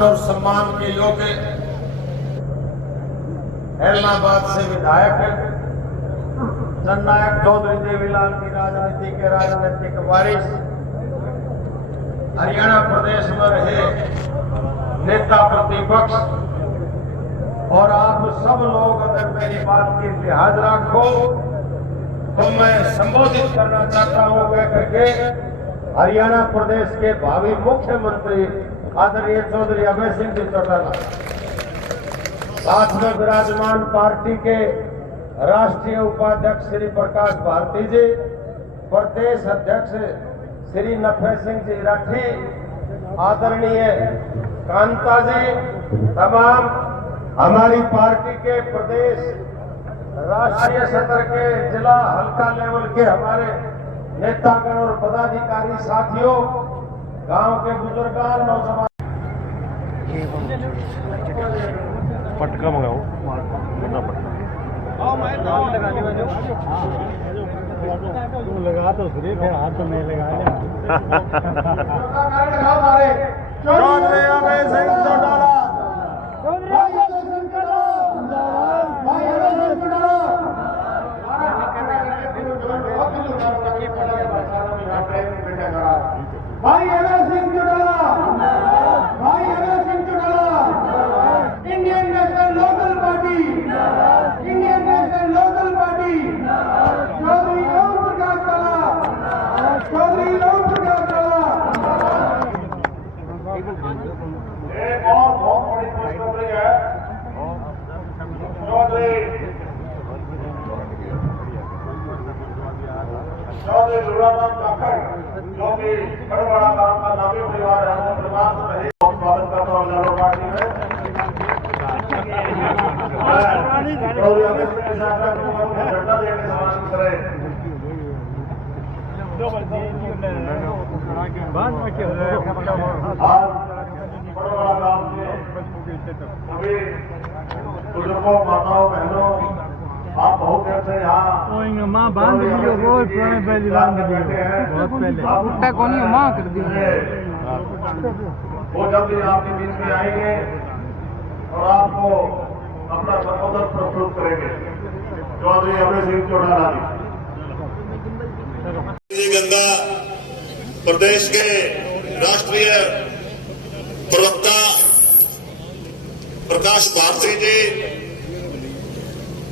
मान और सम्मान के योग्य एलनाबाद से विधायक जननायक चौधरी देवीलाल की राजनीति के राजनीतिक वारिस, हरियाणा प्रदेश में रहे नेता प्रतिपक्ष, और आप सब लोग अगर मेरी बात की लिहाज रखो तो मैं संबोधित करना चाहता हूं कह करके हरियाणा प्रदेश के भावी मुख्यमंत्री आदरणीय चौधरी अभय सिंह जी चौटाला, साथ में विराजमान पार्टी के राष्ट्रीय उपाध्यक्ष श्री प्रकाश भारती जी, प्रदेश अध्यक्ष श्री नफे सिंह जी राठी, आदरणीय कांता जी, तमाम हमारी पार्टी के प्रदेश राष्ट्रीय स्तर के जिला हल्का लेवल के हमारे नेतागण और पदाधिकारी साथियों, गांव के बुजुर्गान, नौजवान, पटका मंगाओ लगा तो फिर हाथ तो नहीं लगाया। चौधरी अभय सिंह चौटाला, भाई अभय सिंह चौटाला, भाई Abhay Singh Chautala, Indian National Local Party, Indian National Local Party, Chaudhary Om Prakash Chautala, Chaudhary Om Prakash Chautala. एक और बहुत बड़ी खुशखबरी है, चौधरी लुराराम काकड़, जो कि बड़वाड़ा गांव का नामी परिवार है, वो परिवार से रही, स्वागत करता हूँ लालू पार्टी में। चौधरी अभय सिंह के साथ झंडा देकर सम्मान करें। आज बड़वाड़ा गांव के सभी बुजुर्गों, माताओं, बहनों, आप बहुत देर से यहाँ माँ बांध दियो, रोज पुराने पहले बांध दियो, बहुत पहले कौन माँ कर दी, वो जल्दी आपके बीच में आएंगे और आपको अपना संबोधन प्रस्तुत करेंगे। चौधरी अभय सिंह चौटाला जी। गंगा प्रदेश के राष्ट्रीय प्रवक्ता प्रकाश भारती जी,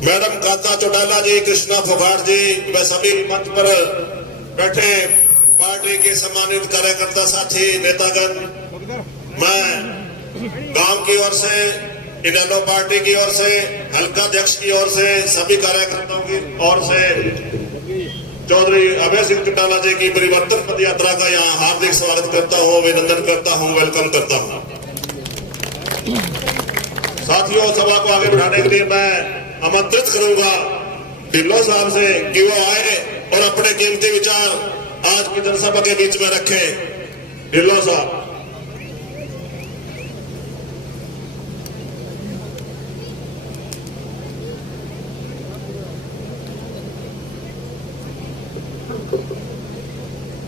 मैडम कांता चौटाला जी, कृष्णा फोगाट जी, व सभी मंच पर बैठे पार्टी के सम्मानित कार्यकर्ता साथी नेतागण, मैं गांव की ओर से, इनेलो पार्टी की ओर से, हल्का अध्यक्ष की ओर से, सभी कार्यकर्ताओं की ओर से चौधरी अभय सिंह चौटाला जी की परिवर्तन पद यात्रा का यहाँ हार्दिक स्वागत करता हूँ, अभिनंदन करता हूँ, वेलकम करता हूँ। साथियों, सभा को आगे बढ़ाने के लिए मैं आमंत्रित करूंगा ढिल्लों साहब से कि वो आए और अपने कीमती विचार आज की जनसभा के बीच में रखें। ढिल्लों साहब।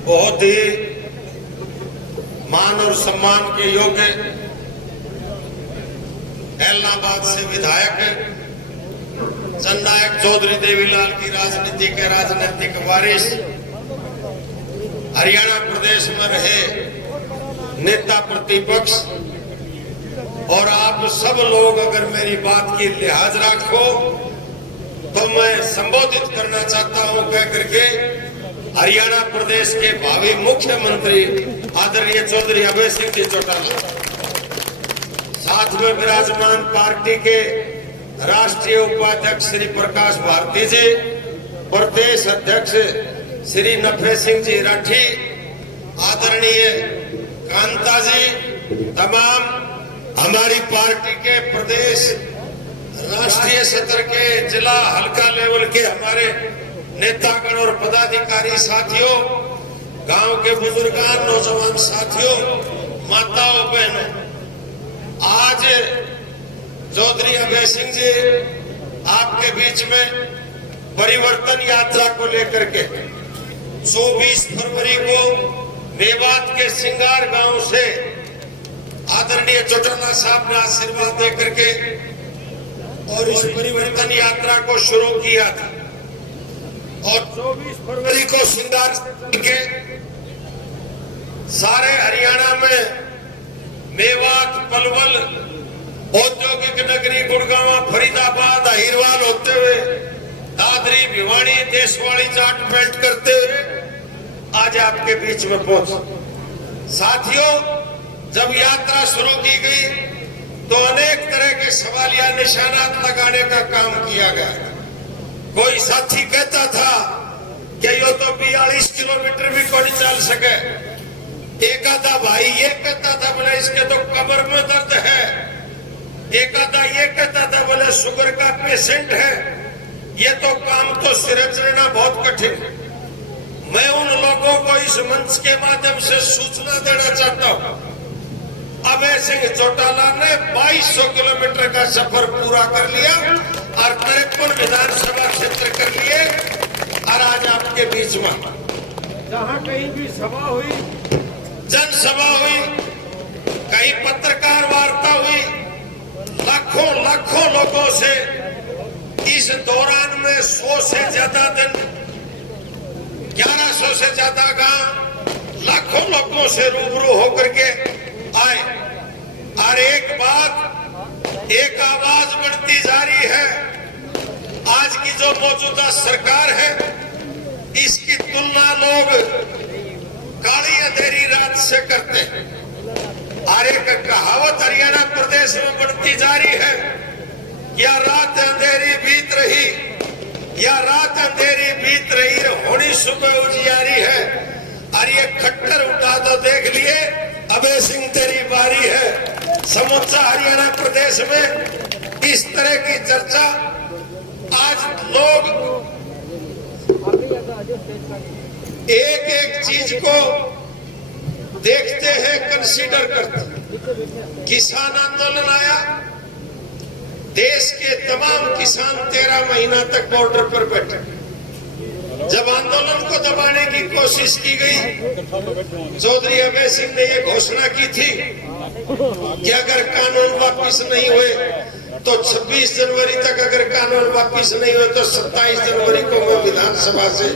बहुत ही मान और सम्मान के योग्य एलनाबाद से विधायक जननायक चौधरी देवीलाल की राजनीति के राजनीतिक वारिस, हरियाणा प्रदेश में रहे नेता प्रतिपक्ष, और आप सब लोग अगर मेरी बात की लिहाज रखो तो मैं संबोधित करना चाहता हूं कह करके हरियाणा प्रदेश के भावी मुख्यमंत्री आदरणीय चौधरी अभय सिंह जी चौटाला, साथ में विराजमान पार्टी के राष्ट्रीय उपाध्यक्ष श्री प्रकाश भारती जी, प्रदेश अध्यक्ष श्री नफे सिंह जी राठी, आदरणीय कांता जी, तमाम हमारी पार्टी के प्रदेश राष्ट्रीय स्तर के जिला हल्का लेवल के हमारे नेतागण और पदाधिकारी साथियों, गांव के बुजुर्गान, नौजवान साथियों, माताओं, बहनों, आज चौधरी अभय सिंह जी आपके बीच में परिवर्तन यात्रा को लेकर के 24 फरवरी को मेवात के सिंगार गांव से आदरणीय चौटाला साहब ने आशीर्वाद दे करके और इस परिवर्तन यात्रा को शुरू किया था और 24 फरवरी को श्रृंगार के सारे हरियाणा में मेवात, पलवल, औद्योगिक नगरी गुड़गांव, फरीदाबाद, अहिरवाल होते हुए दादरी, भिवानी, देशवाड़ी, जाट बेल्ट करते हुए आज आपके बीच में पहुंचे। साथियों, जब यात्रा शुरू की गई तो अनेक तरह के सवालिया निशानात लगाने का काम किया गया। कोई साथी कहता था कि ये तो 42 किलोमीटर भी कोई नहीं चल सके। एक आधा भाई ये कहता था बोले इसके तो कमर में दर्द है। एक आधा ये कहता था बोले शुगर का पेशेंट है। ये तो काम तो सिरे चढ़ना बहुत कठिन है। मैं उन लोगों को इस मंच के माध्यम से सूचना देना चाहता हूं, अभय सिंह चौटाला ने 2200 किलोमीटर का सफर पूरा कर लिया और 53 विधानसभा क्षेत्र कर लिए और आज आपके बीच में जहां कहीं भी सभा हुई, जनसभा हुई, कहीं पत्रकार वार्ता हुई, लाखों लोगों से इस दौरान में 100 से ज्यादा दिन, 1100 से ज्यादा गांव, लाखों लोगों से रूबरू होकर के आए और एक बात, एक आवाज बढ़ती जा रही है। आज की जो मौजूदा सरकार है इसकी तुलना लोग काली अंधेरी रात से करते हैं और एक कहावत हरियाणा प्रदेश में बढ़ती जा रही है, या रात अंधेरी बीत रही, या रात अंधेरी बीत रही होनी सुबह उजियारी है। और ये खट्टर उठा तो देख लिए, अभय सिंह तेरी बारी है। समूचा हरियाणा प्रदेश में इस तरह की चर्चा आज लोग एक चीज को देखते हैं, कंसीडर करते हैं। किसान आंदोलन आया, देश के तमाम किसान 13 महीना तक बॉर्डर पर बैठे। जब आंदोलन को दबाने की कोशिश की गई, चौधरी अभय सिंह ने यह घोषणा की थी कि अगर कानून वापस नहीं हुए तो 26 जनवरी तक, अगर कानून वापस नहीं हुए तो 27 जनवरी को मैं विधानसभा से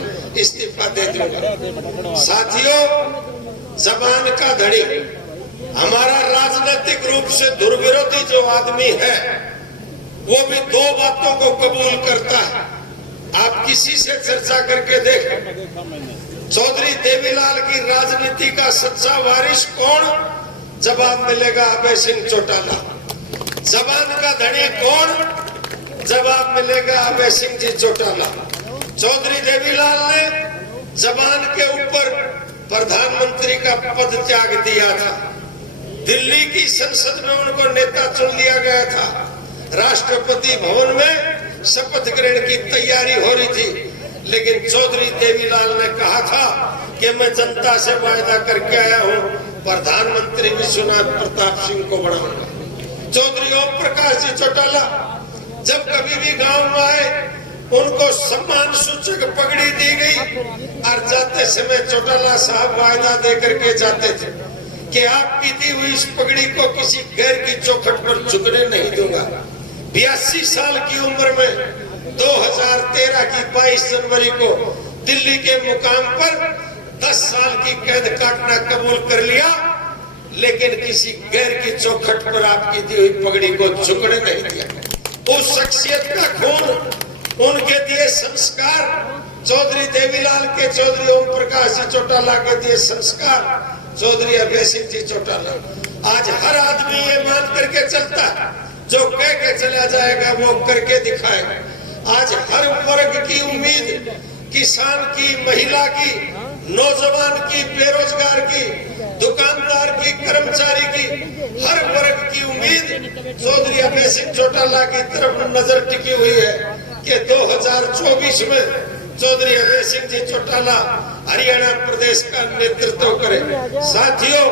इस्तीफा दे दूंगा। साथियों, जबान का धड़ी, हमारा राजनीतिक रूप से दुर्विरोधी जो आदमी है वो भी 2 बातों को कबूल करता है। आप किसी से चर्चा करके देखें, चौधरी देवीलाल की राजनीति का सच्चा वारिस कौन? जवाब मिलेगा अभय सिंह चौटाला। जबान का धनी कौन? जवाब मिलेगा अभय सिंह जी चौटाला। चौधरी देवीलाल ने जबान के ऊपर प्रधानमंत्री का पद त्याग दिया था। दिल्ली की संसद में उनको नेता चुन लिया गया था। राष्ट्रपति भवन में शपथ ग्रहण की तैयारी हो रही थी, लेकिन चौधरी देवीलाल ने कहा था कि मैं जनता से वायदा करके आया हूं, प्रधानमंत्री विश्वनाथ प्रताप सिंह को बनाऊंगा। चौधरी ओम प्रकाश जी चौटाला जब कभी भी गांव में आए उनको सम्मान सूचक पगड़ी दी गई और जाते समय चौटाला साहब वायदा दे करके जाते थे कि आपकी दी हुई इस पगड़ी को किसी गैर की चौखट पर झुकने नहीं दूंगा। 82 साल की उम्र में 2013 की 22 जनवरी को दिल्ली के मुकाम पर 10 साल की कैद काटना कबूल कर लिया, लेकिन किसी गैर की चौखट पर आपकी दी हुई पगड़ी को झुकने नहीं दिया। उस शख्सियत का खून, उनके दिए संस्कार, चौधरी देवीलाल के, चौधरी ओम प्रकाश जी चौटाला के दिए संस्कार, चौधरी अभय सिंह जी चौटाला। आज हर आदमी ये मान करके चलता है, जो कह के चला जाएगा वो करके दिखाएगा। आज हर वर्ग की उम्मीद, किसान की, महिला की, नौजवान की, बेरोजगार की, दुकानदार की, कर्मचारी की, हर वर्ग की उम्मीद चौधरी अभय सिंह चौटाला की तरफ नजर टिकी हुई है कि 2024 में चौधरी अभय सिंह जी चौटाला हरियाणा प्रदेश का नेतृत्व करें। साथियों,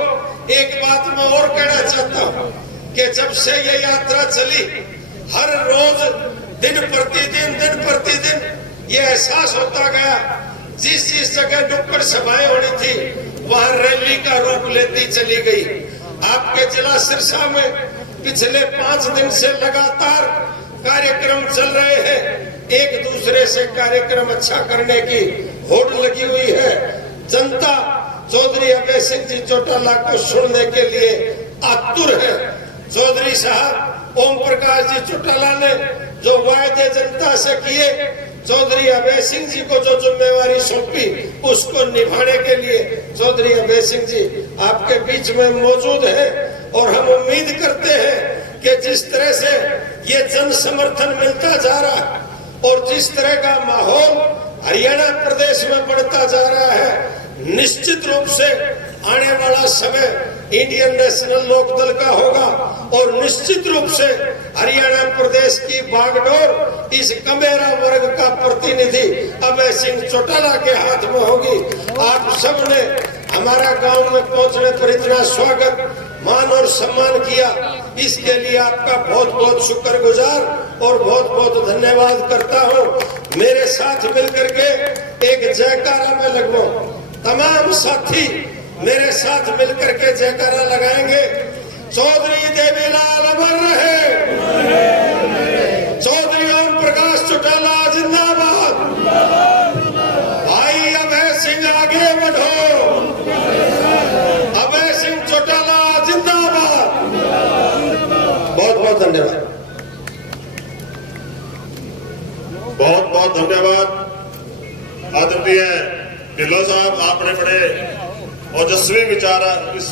एक बात मैं और कहना चाहता हूं कि जब से ये यात्रा चली, हर रोज दिन प्रतिदिन ये एहसास होता गया, जिस जगह नुक्कड़ सभाएं होनी थी वहां रैली का रूप लेती चली गई। आपके जिला सिरसा में पिछले 5 दिन से लगातार कार्यक्रम चल रहे हैं। एक दूसरे से कार्यक्रम अच्छा करने की होड़ लगी हुई है। जनता चौधरी अभय सिंह जी चौटाला को सुनने के लिए आतुर है। चौधरी साहब ओम प्रकाश जी चौटाला ने जो वायदे जनता से किए, चौधरी अभय सिंह जी को जो जिम्मेवारी सौंपी, उसको निभाने के लिए चौधरी अभय सिंह जी आपके बीच में मौजूद है। और हम उम्मीद करते हैं कि जिस तरह से ये जन समर्थन मिलता जा रहा है और जिस तरह का माहौल हरियाणा प्रदेश में बढ़ता जा रहा है, निश्चित रूप से आने वाला समय इंडियन नेशनल लोकदल का होगा और निश्चित रूप से हरियाणा प्रदेश की बागडोर इस कमेरा वर्ग का प्रतिनिधि अभय सिंह चौटाला के हाथ में होगी। आप सबने हमारा गांव में पहुंचने पर इतना स्वागत, मान और सम्मान किया, इसके लिए आपका बहुत बहुत शुक्रगुजार और बहुत बहुत धन्यवाद करता हूं। मेरे साथ मिलकर के एक जयकारा में लगवाऊं। तमाम साथी मेरे साथ मिलकर के जयकारा लगाएंगे। चौधरी देवीलाल अमर रहे, चौधरी ओम प्रकाश चौटाला जिंदाबाद, भाई अभय सिंह आगे बढ़ो, अभय सिंह चौटाला जिंदाबाद। बहुत बहुत धन्यवाद। बहुत बहुत धन्यवाद आदरणीय ढिल्लों साहब, आपने बड़े ओजस्वी विचार इस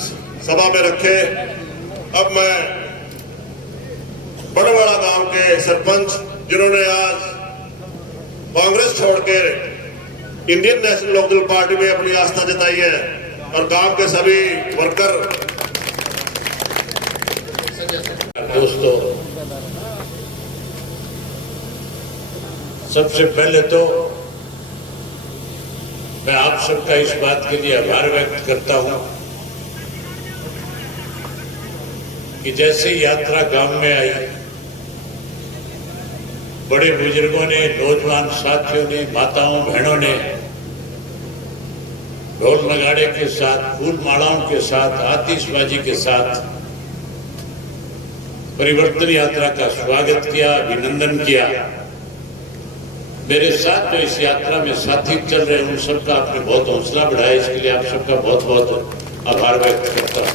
सभा में रखे। अब मैं बड़वाड़ा गांव के सरपंच, जिन्होंने आज कांग्रेस छोड़ के इंडियन नेशनल लोकदल पार्टी में अपनी आस्था जताई है, और गांव के सभी वर्कर। दोस्तों, सबसे पहले तो मैं आप सबका इस बात के लिए आभार व्यक्त करता हूं कि जैसे यात्रा गांव में आई, बड़े बुजुर्गों ने, नौजवान साथियों ने, माताओं बहनों ने ढोल नगाड़े के साथ, फूल मालाओं के साथ, आतिशबाजी के साथ परिवर्तन यात्रा का स्वागत किया, अभिनंदन किया। मेरे साथ जो इस यात्रा में साथी चल रहे हैं, उन सबका आपने बहुत हौसला बढ़ाया, इसके लिए आप सबका बहुत बहुत आभार व्यक्त करता हूं।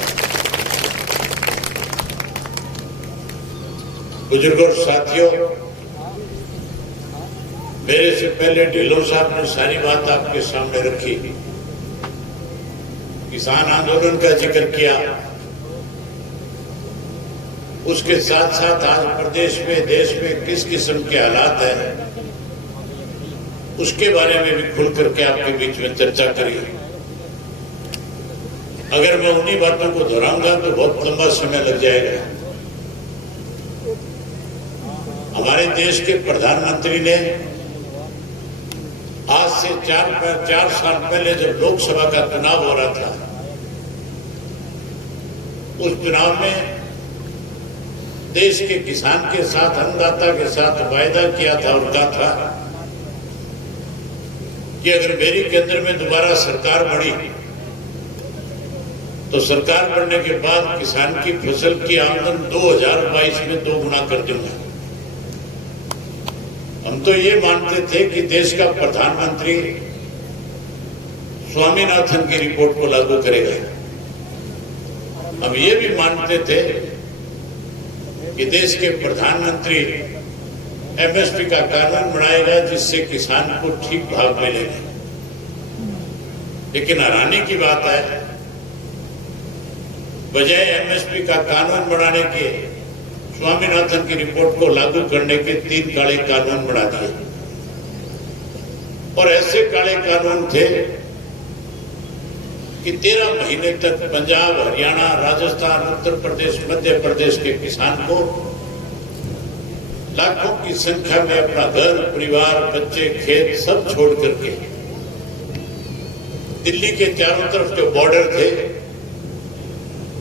बुजुर्गों और साथियों, मेरे से पहले ढिल्लों साहब ने सारी बात आपके सामने रखी, किसान आंदोलन का जिक्र किया, उसके साथ साथ आज प्रदेश में, देश में किस किस्म के हालात हैं, उसके बारे में भी खुल करके आपके बीच में चर्चा करी। अगर मैं उन्हीं बातों को दोहराऊंगा तो बहुत लंबा समय लग जाएगा। हमारे देश के प्रधानमंत्री ने आज से 4 साल पहले जब लोकसभा का चुनाव हो रहा था, उस चुनाव में देश के किसान के साथ, अन्नदाता के साथ वायदा किया था और कहा था कि अगर मेरी केंद्र में दोबारा सरकार बनी तो सरकार बनने के बाद किसान की फसल की आमदन 2022 में 2 गुना कर दूंगा। हम तो ये मानते थे कि देश का प्रधानमंत्री स्वामीनाथन की रिपोर्ट को लागू करेगा। हम ये भी मानते थे कि देश के प्रधानमंत्री एमएसपी का कानून बनाएगा जिससे किसान को ठीक भाव मिलेगा। लेकिन हैरानी की बात है, बजाय एमएसपी का कानून बनाने के, स्वामीनाथन की रिपोर्ट को लागू करने के 3 काले कानून बना दिए। और ऐसे काले कानून थे कि 13 महीने तक पंजाब, हरियाणा, राजस्थान, उत्तर प्रदेश, मध्य प्रदेश के किसान को लाखों की संख्या में अपना घर, परिवार, बच्चे, खेत सब छोड़ करके दिल्ली के चारों तरफ जो बॉर्डर थे,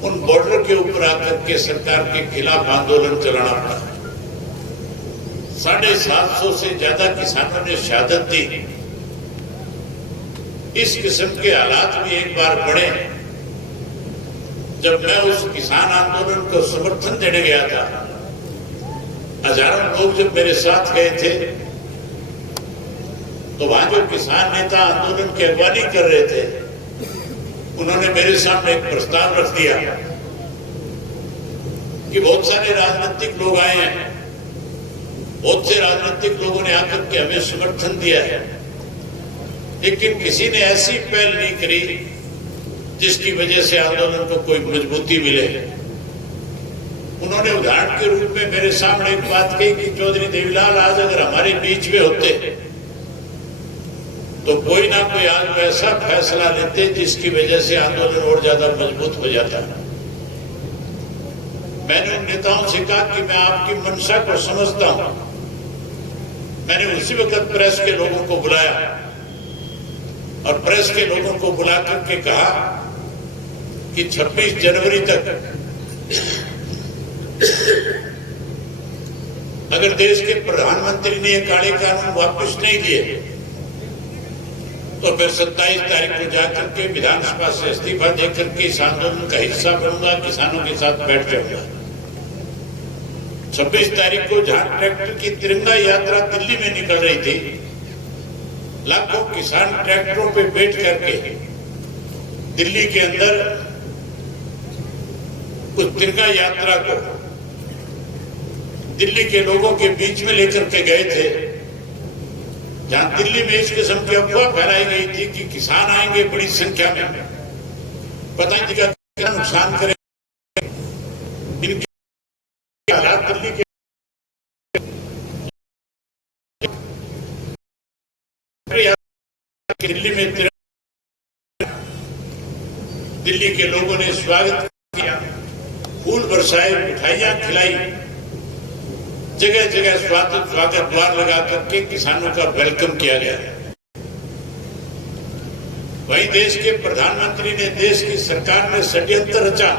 उन बॉर्डर के ऊपर आकर के सरकार के खिलाफ आंदोलन चलाना पड़ा। 750 से ज्यादा किसानों ने शहादत दी। इस किस्म के हालात भी एक बार बढ़े जब मैं उस किसान आंदोलन को समर्थन देने गया था, हजारों लोग जब मेरे साथ गए थे, तो वहां जो किसान नेता आंदोलन की अगवानी कर रहे थे, उन्होंने मेरे सामने एक प्रस्ताव रख दिया कि बहुत सारे राजनीतिक लोग आए हैं, बहुत से राजनीतिक लोगों ने आकर के हमें समर्थन दिया है, लेकिन किसी ने ऐसी पहल नहीं करी जिसकी वजह से आंदोलन को कोई मजबूती मिले। उन्होंने उदाहरण के रूप में मेरे सामने एक बात कही कि चौधरी देवीलाल आज अगर हमारे बीच में होते तो कोई ना कोई आज ऐसा फैसला लेते जिसकी वजह से आंदोलन और ज्यादा मजबूत हो जाता। मैंने उन नेताओं से कहा कि मैं आपकी मंशा को समझता हूं। मैंने उसी वक्त प्रेस के लोगों को बुलाया और प्रेस के लोगों को बुला करके कहा कि 26 जनवरी तक अगर देश के प्रधानमंत्री ने काले कानून वापस नहीं दिए तो फिर 27 तारीख को जाकर के विधानसभा से इस्तीफा देकर के इस आंदोलन का हिस्सा बनूंगा, किसानों के साथ बैठ जाऊंगा। 26 तारीख को जहां ट्रैक्टर की तिरंगा यात्रा दिल्ली में निकल रही थी, लाखों किसान ट्रैक्टरों पे बैठ करके दिल्ली के अंदर उस तिरंगा यात्रा को दिल्ली के लोगों के बीच में लेकर के गए थे, जहां दिल्ली में इस किस्म की अफवाह फैलाई गई थी कि किसान आएंगे बड़ी संख्या में, पता नहीं क्या क्या नुकसान करेंगे। इनके हालात दिल्ली के दिल्ली में दिल्ली के लोगों ने स्वागत किया, फूल बरसाए, मिठाइयां खिलाई, जगह जगह स्वागत द्वार लगा करके किसानों का वेलकम किया गया। वहीं देश के प्रधानमंत्री ने, देश की सरकार ने षड्यंत्र रचा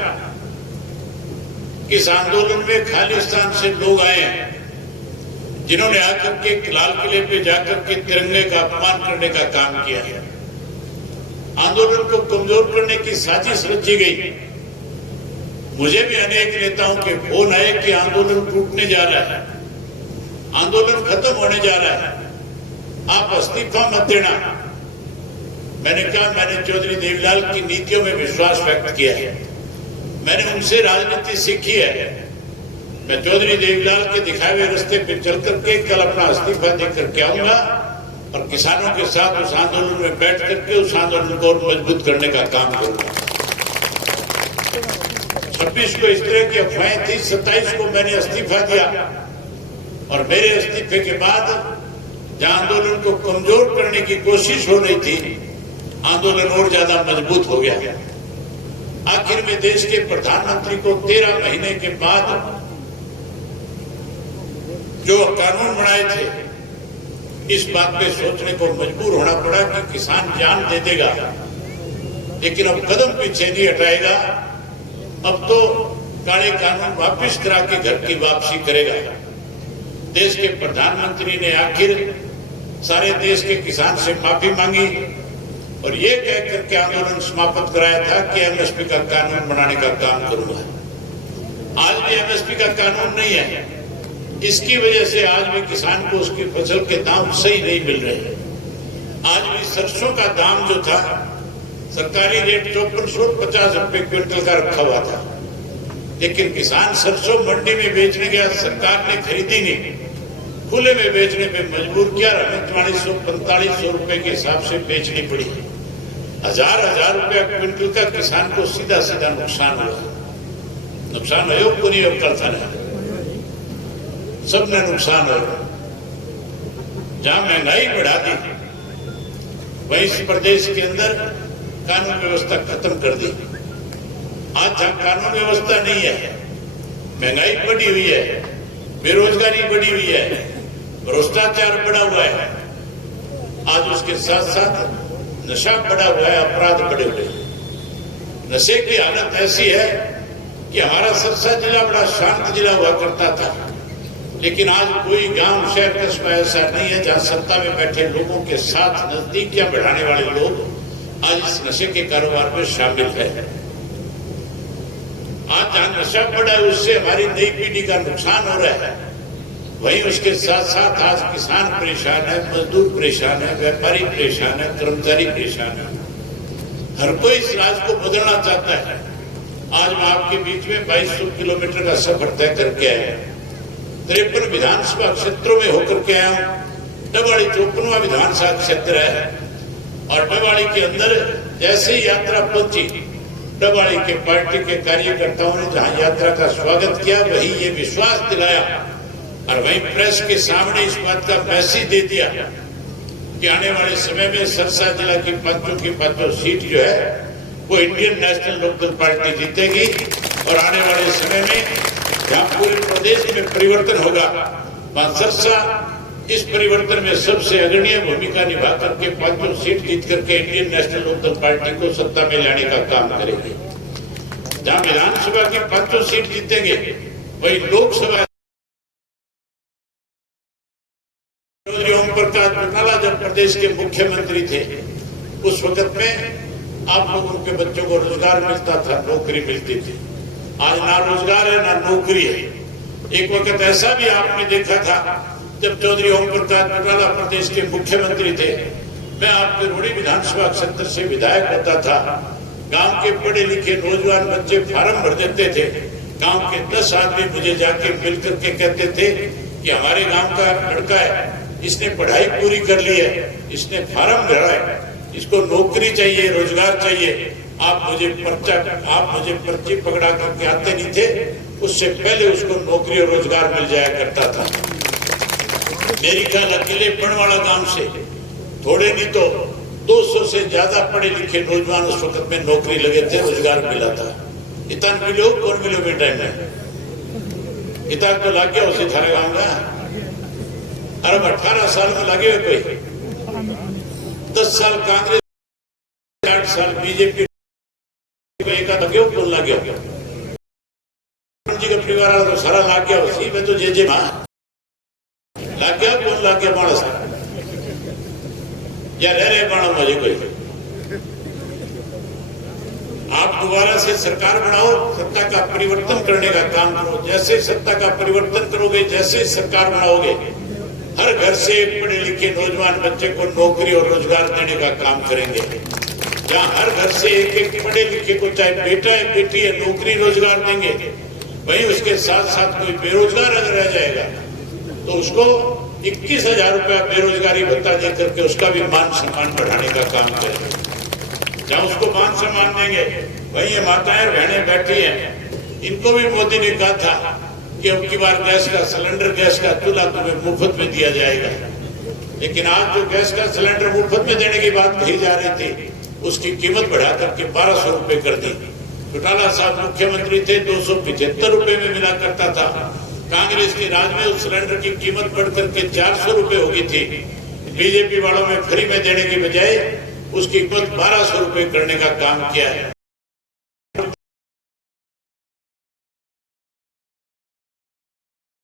कि इस आंदोलन में खालिस्तान से लोग आए हैं जिन्होंने आकर के लाल किले पे जाकर के तिरंगे का अपमान करने का काम किया है। आंदोलन को कमजोर करने की साजिश रची गई। मुझे भी अनेक नेताओं के फोन आए कि आंदोलन टूटने जा रहा है, आंदोलन खत्म होने जा रहा है, आप इस्तीफा मत देना। मैंने कहा मैंने चौधरी देवीलाल की नीतियों में विश्वास व्यक्त किया है, मैंने उनसे राजनीति सीखी है। मैं चौधरी देवीलाल के दिखाए हुए रास्ते पर चल करके कल अपना इस्तीफा दे करके आऊंगा और किसानों के साथ उस आंदोलन में बैठ करके उस आंदोलन को और मजबूत करने का काम करूंगा। 26 को इस तरह की अफवाहें थी, 27 को मैंने इस्तीफा दिया और मेरे इस्तीफे के बाद जहां आंदोलन को कमजोर करने की कोशिश हो रही थी, आंदोलन और ज्यादा मजबूत हो गया। आखिर में देश के प्रधानमंत्री को 13 महीने के बाद जो कानून बनाए थे, इस बात पे सोचने को मजबूर होना पड़ा कि किसान जान दे देगा लेकिन अब कदम पीछे नहीं हटाएगा। अब तो काले कानून वापस करा के घर की वापसी करेगा। देश के प्रधानमंत्री ने आखिर सारे देश के किसान से माफी मांगी और ये कह करके आंदोलन समाप्त कराया था कि एमएसपी का कानून बनाने का काम करूंगा। आज भी एमएसपी का कानून नहीं है, इसकी वजह से आज भी किसान को उसकी फसल के दाम सही नहीं मिल रहे। आज भी सरसों का दाम जो था, सरकारी रेट 5450 रुपए क्विंटल का रखा हुआ था, लेकिन किसान सरसों मंडी में बेचने गया, सरकार ने खरीदी नहीं, खुले में बेचने पे मजबूर किया। हमें 4400-4500 रुपए के हिसाब से बेचनी पड़ी। 1000 रुपया क्विंटल का किसान को सीधा सीधा नुकसान हुआ। नुकसान हो को नहीं अब करता रहा, सबने नुकसान हो। जहां महंगाई बढ़ा दी वहीं इस प्रदेश के अंदर कानून व्यवस्था खत्म कर दी। आज जहां कानून व्यवस्था नहीं है, महंगाई बढ़ी हुई है, बेरोजगारी बढ़ी हुई है, भ्रष्टाचार बढ़ा हुआ है, आज उसके साथ साथ नशा बढ़ा हुआ है, अपराध बढ़े हुए हैं। नशे की हालत ऐसी है कि हमारा सरसा जिला बड़ा शांत जिला हुआ करता था, लेकिन आज कोई गांव शहर कस्बा ऐसा नहीं है जहां सत्ता में बैठे लोगों के साथ नजदीकियां बढ़ाने वाले लोग आज इस नशे के कारोबार में शामिल है। आज जहां नशा बढ़ा है उससे हमारी नई पीढ़ी का नुकसान हो रहा है, वहीं उसके साथ साथ आज किसान परेशान है, मजदूर परेशान है, व्यापारी परेशान है, कर्मचारी परेशान है। हर कोई इस राज को बदलना चाहता है। आज मैं आपके बीच में 2200 किलोमीटर का सफर तय करके आया, 53 विधानसभा क्षेत्रों में होकर के आया हूं। डबाड़ी 54वां विधानसभा क्षेत्र है और डबाड़ी के अंदर जैसे ही यात्रा पहुंची, डबाड़ी के पार्टी के कार्यकर्ताओं ने जहां यात्रा का स्वागत किया, वही ये विश्वास दिलाया और वहीं प्रेस के सामने इस बात का मैसेज दे दिया कि आने वाले समय में सरसा जिला की पांचों सीट जो है वो इंडियन नेशनल लोकदल पार्टी जीतेगी और आने वाले समय में जहां पूरे प्रदेश में परिवर्तन होगा, वहां सरसा इस परिवर्तन में सबसे अग्रणी भूमिका निभा करके 5 सीट जीत करके इंडियन नेशनल लोकदल पार्टी को सत्ता में लाने का काम करेगी। जहां विधानसभा की 5 सीट जीतेंगे, वही लोकसभा चौधरी ओम प्रकाश चौटाला जब प्रदेश के मुख्यमंत्री थे, उस वक्त में आप लोगों के बच्चों को रोजगार मिलता था, नौकरी मिलती थी। आज ना रोजगार है ना नौकरी है। एक वक्त ऐसा भी आपने देखा था जब चौधरी ओम प्रकाश चौटाला प्रदेश के मुख्यमंत्री थे, मैं आपके रोड़ी विधानसभा क्षेत्र से विधायक होता था। गांव के पढ़े लिखे नौजवान बच्चे फार्म भर देते थे। गांव के 10 आदमी मुझे जाके मिल करके कहते थे कि हमारे गांव का लड़का है, इसने पढ़ाई पूरी कर ली है, इसने फार्म भरा है, इसको नौकरी चाहिए, रोजगार चाहिए। आप मुझे पर्ची पकड़ा करके आते नहीं थे, उससे पहले उसको नौकरी और रोजगार मिल जाया करता था। मेरी ख्याल अकेले पड़वाड़ा गांव से थोड़े नहीं तो 200 से ज्यादा पढ़े लिखे नौजवान उस वक्त में नौकरी लगे थे, रोजगार मिला था। इतना मिलो कौन मिलो बेटा में इतना तो लाग गया उसे थारे गांव का। अरे 18 साल में लगे हुए कोई 10 साल कांग्रेस, 8 साल बीजेपी, एक लगे कौन लग गया जी का परिवार वाला तो सारा लाग गया उसी में तो जे मां लाग गया। कौन लाग गया मानस या रह रहे बाणा मुझे कोई। आप दोबारा से सरकार बनाओ, सत्ता का परिवर्तन करने का काम करो। जैसे सत्ता का परिवर्तन करोगे, जैसे सरकार बनाओगे, हर घर से एक पढ़े लिखे नौजवान बच्चे को नौकरी और रोजगार देने का काम करेंगे। जहां हर घर से एक पढ़े लिखे को, चाहे बेटा है बेटी है, नौकरी रोजगार देंगे, वहीं उसके साथ साथ कोई बेरोजगार अगर रह जाएगा तो उसको 21,000 रुपया बेरोजगारी भत्ता दे करके उसका भी मान सम्मान बढ़ाने का काम करेंगे। जहां उसको मान सम्मान देंगे, वहीं ये माताएं बहनें बैठी हैं, इनको भी मोदी ने कहा था कि अब की बार गैस का सिलेंडर, गैस का चूल्हा तुम्हें मुफ्त में दिया जाएगा। लेकिन आज जो गैस का सिलेंडर मुफ्त में देने की बात कही जा रही थी, उसकी कीमत बढ़ा करके 1200 रुपए कर दी। चौटाला साहब मुख्यमंत्री थे, 275 रुपए में मिला करता था। कांग्रेस के राज में उस सिलेंडर की कीमत बढ़ करके 400 रुपए हो गई थी। बीजेपी वालों में फ्री में देने की बजाय उसकी कीमत 1200 रुपए करने का काम किया है।